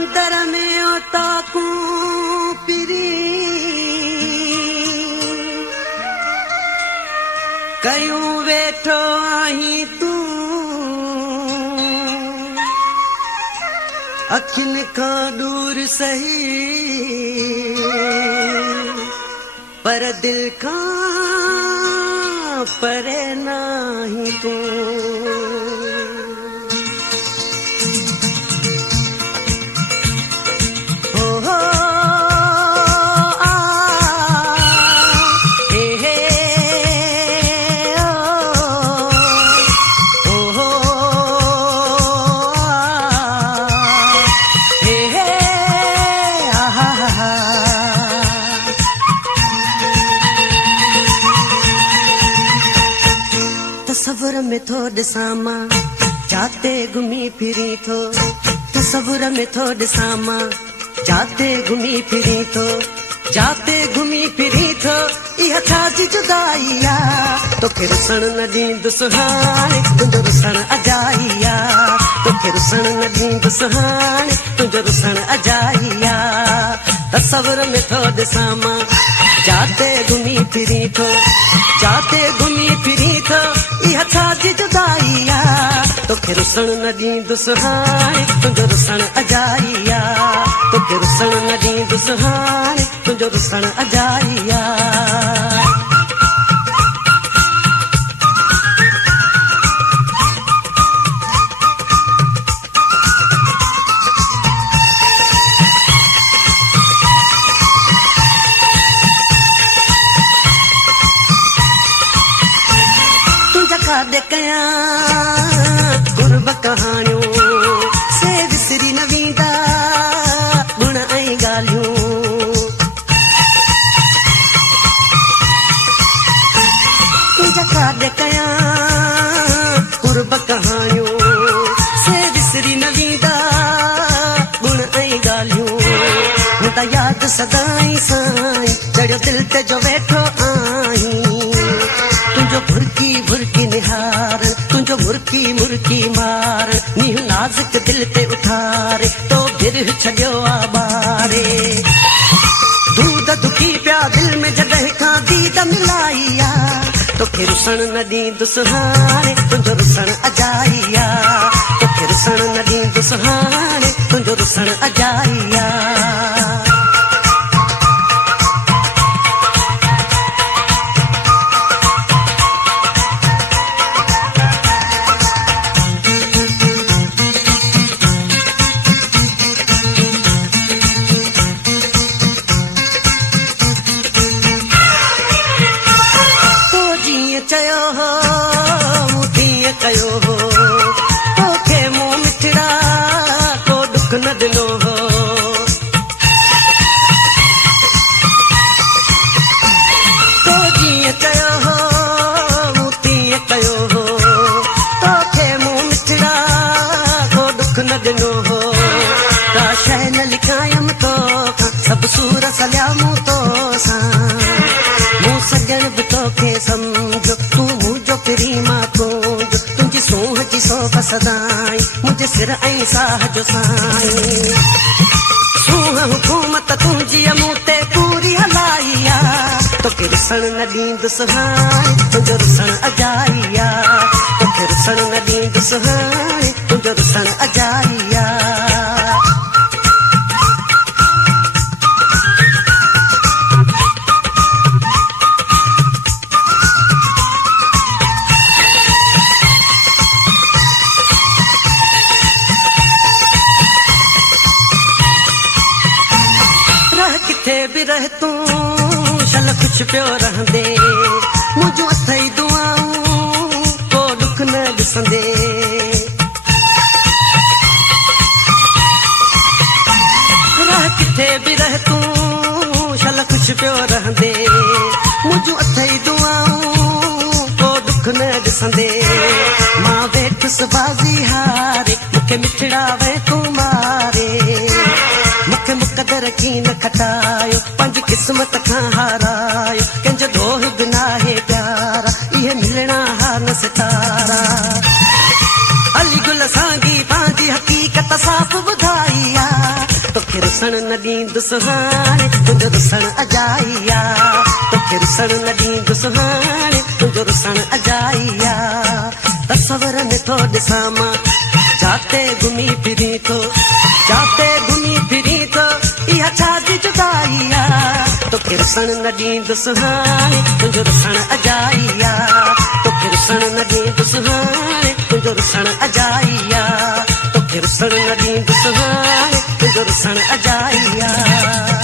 अंदर में ओताकू पिरी कयूं वेठो आहीं तू अखिन का दूर सही पर दिल का परे नहीं तू तस्वुर में थो ॾिसां मां जाते घुमी फिरी थो तस्वुर में थो ॾिसां मां जाते घुमी फिरी थो जाते घुमी फिरी थो इहा छाजी जुदाई आहे तोखे रुसण न ॾींदुसि हाणे तुंहिंजो रुसण अजाई आहे तोखे रुसण न ॾींदुसि हाणे तुंहिंजो रुसण अजाई आहे तस्वुर में थो ॾिसां मां जाते घुमी फिरी थो जाते घुमी फिरी थो इहा छाजी जुदाई आहे तोखे रुसण न ॾींदुसि हाणे तुंहिंजो रुसण अजाई आहे तोखे रुसण न ॾींदुसि हाणे तुंहिंजो रुसण अजाई आहे काॾे कयां गुरब कहाणियूं से विसरी न वेंदा गुण ऐं ॻाल्हियूं तुंहिंजा काॾे कयां गुरब कहाणियूं से विसरी न वेंदा गुण ऐं ॻाल्हियूं हूंदा यादि सदाई साईं जहिड़ो दिलि ते जो वेठो आहीं तुंहिंजो भुरकी भुरकी निहार तुंहिंजो मुर्की मुर्की मार नीहं नाज़ुक दिलि ते उथारे तो गिरह छॾियो आहे ॿारे दूध दुखी पिया दिलि में जॾहिं खां दीद मिलाई आहे तोखे रुसण न ॾींदुसि हाणे तुंहिंजो रुसण अजाई आहे तोखे रुसण न ॾींदुसि हाणे तुंहिंजो रुसण अजाई आहे चयो हो मूं तीअं कयो हो तोखे मूं मिठड़ा को दुख न ॾिनो हो तो जीअं चयो हो मूं तीअं कयो हो तोखे मूं मिठड़ा को दुख न ॾिनो हो का शइ न लिखायमि तोखां सभु सूर सलिया मूं तोसां मूं सॼण बि तोखे सम्झो तूं मुंहिंजो पिरी मां तुंहिंजो तुंहिंजी सूंह जी सोभ सदाई मुंहिंजे सिर ऐं साह जो साईं सूंह हुकूमत तुंहिंजी मूं ते पूरी हलाई आहे तोखे रुसण न ॾींदुसि हाणे तुंहिंजो रुसण अजाई आहे तोखे रुसण न ॾींदुसि हाणे तुंहिंजो रुसण अजाई आहे किथे भी रह तूं शल कुछ पियो रहंदे मुंहिंजूं अथई दुआऊं को दुख न ॾिसंदे रह किथे भी रह तूं शल कुछ पियो रहंदे मुंहिंजूं अथई दुआऊं को दुख न ॾिसंदे मां वेठुसि बाज़ी हारे मूंखे मिठड़ा वे तूं मारे मूंखे मुक़दर की न खटायो पंहिंजी क़िस्मत खां हारायो कंहिंजो दोह बि नाहे प्यारा इहे मिलणा हा न सितारा अली गुल सांगी पंहिंजी हक़ीक़त साफ़ ॿुधाई आहे रुसण न ॾींदुसि हाणे तुंहिंजो रुसण अजाई आ तोखे रुसण न ॾींदुसि हाणे तुंहिंजो रुसण अजाई आ तस्वर में थो ॾिसां मां जाते घुमी फिरी थो जाते घुमी फिरी थो इहा छाजी जुदाई आ तोखे रुसण न ॾींदुसि हाणे तुंहिंजो रुसण अजाई आ तोखे रुसण न ॾींदुसि हाणे तुंहिंजो रुसण अजाई आ तोखे रुसण न ॾींदुसि हाणे तुंहिंजो रुसण अजाई आ